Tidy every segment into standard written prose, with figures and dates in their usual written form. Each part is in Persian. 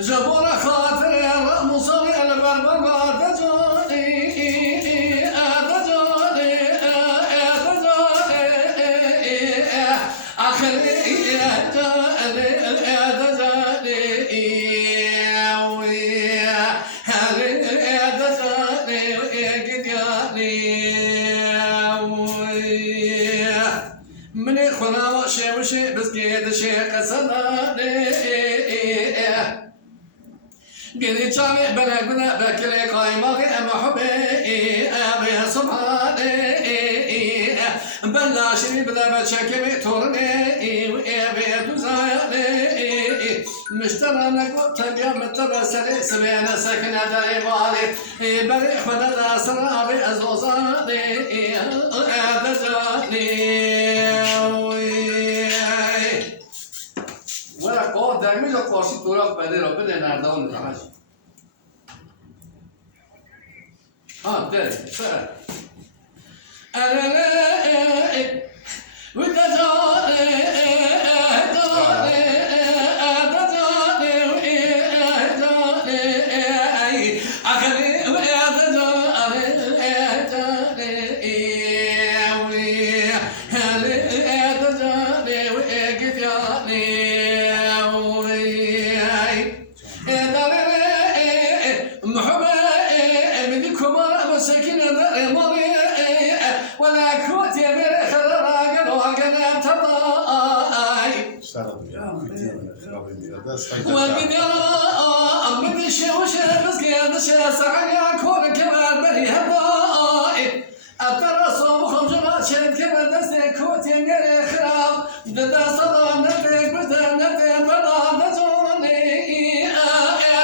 جبر خاطر مصري البربر من خنا وشي بس كده شي قصدني قلت شامي بلا بلا بكري قايمة محبي أبي سبحاني بلا شري بلا بشكي تورني أبي تزايني مشترى نقول تبيا متبع سري سبينا سكنة داري بالي بري خدا داسر أبي أزوزاني أدجاني ولا قوة دائما جو قوشي طورق بدي ربنا نردون نتعاش تاني سأل أنا وتجاني والقد يرى من الشوش المسكين الشاسع يكون كمان بني هبائي الدرس ومخرجات شد كمان دستي كوتي من الإخرام ددا صدام نتيك بدن نتيك بدام نجوني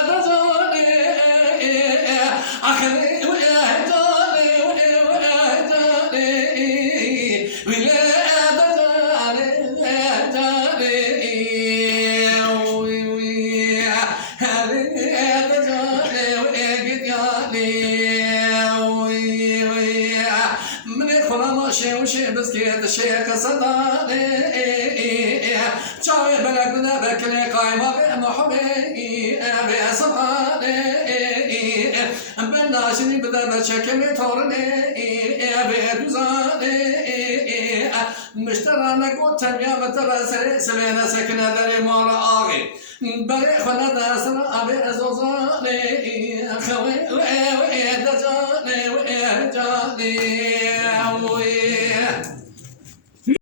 نجوني أخلي ويهجوني ويهجوني ويهجوني وشي بس كده شيخ صداني شاوي بلقنا بكلي قايمة محبي أبي سبحاني بلاشني بدا بشكل تورني أبي دوزاني مشترى نقول تنيا بتبع سبينا سكنة داري مال آغي بري خلا داسر أبي أزوزاني خوي وإيه دجاني وإيه جاني